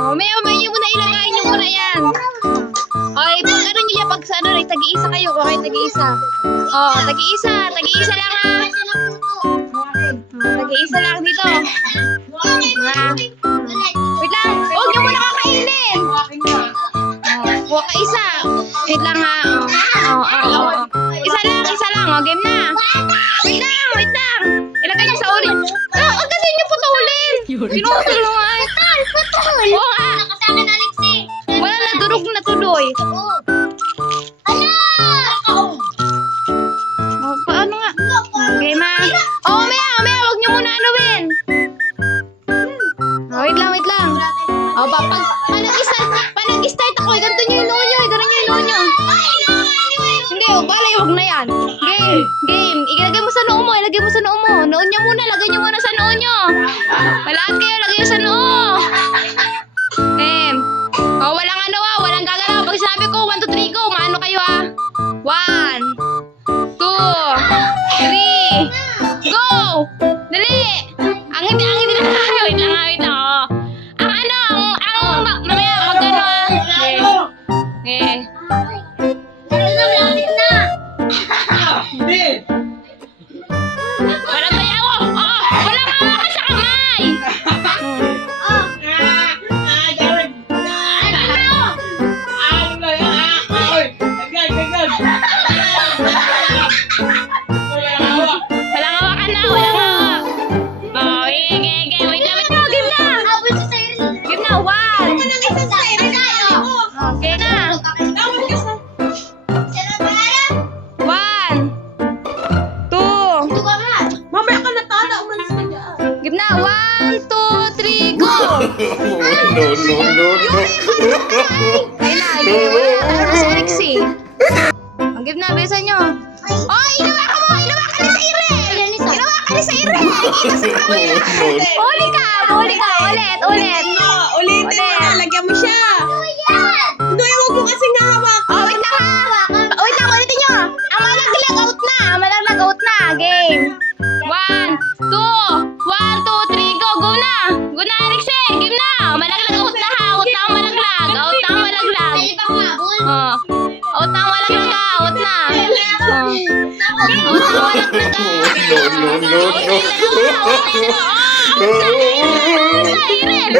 Oh, may mo na ilagay niyo muna yan. Okay, pag ano niyo yan, pag sa ano, tag-iisa kayo, okay, tag-iisa. Oh, tag-iisa lang ha. Tag-iisa lang dito. Wait lang, huwag niyo muna kakainin. Huwag ka isa. Wait lang ha. Isa lang. O, game na. Wait lang. Ilagay niyo sa ulit. Huwag kasi niyo putulin. Tinutulungan. Oo nga. Wala na, durog na tuloy. Oh, paano nga? Okay, ma. Oh, maya, huwag niyo muna anuin. Oh, wait lang. Oh, pag nag-start ako, ganito niyo yung noo niyo. Hindi, balay, huwag na yan. Game. Ilagay mo sa noo mo. Noo niyo muna, lagay niyo muna sa noo niyo. Malahat kayo, lagay niyo sa noo. Oh, walang gagalaw. Pag sinabi ko, 1, 2, 3, go. Maano kayo ha? 1, 2, 3, go! Dali! Ang hindi na tayo. Wait lang. Oh. Mamaya, mag-ano ha? Okay. Parang tayo ako. Oh, wala nga ka sa kamay. Walang hawakan na. Oh, game. Wait lang. Game na. Game na. 1. Okay na. 1, 2. Mamaya ka na tala, umalis ka dyan. Game na. 1, 2, 3, go! No. Ayun na, game na. Ano si Alexi? Ang game na, bilisan nyo. Oh, inawa ka ni sa Irel! Kita sa kamay. Huli ka. Ulit. Ulitin mo na, lagyan mo siya. Hindi, huwag mo kasing hahawak. Oh, wait lang ha. Ulitin nyo. Ang malaglag out na. Game. 1, 2, 3, go. Go na, Alexi. Game na. Malaglag out na ha. Out na ang malaglag. Oh. Out na ang malaglag ha. Out na. No. Sa Irel.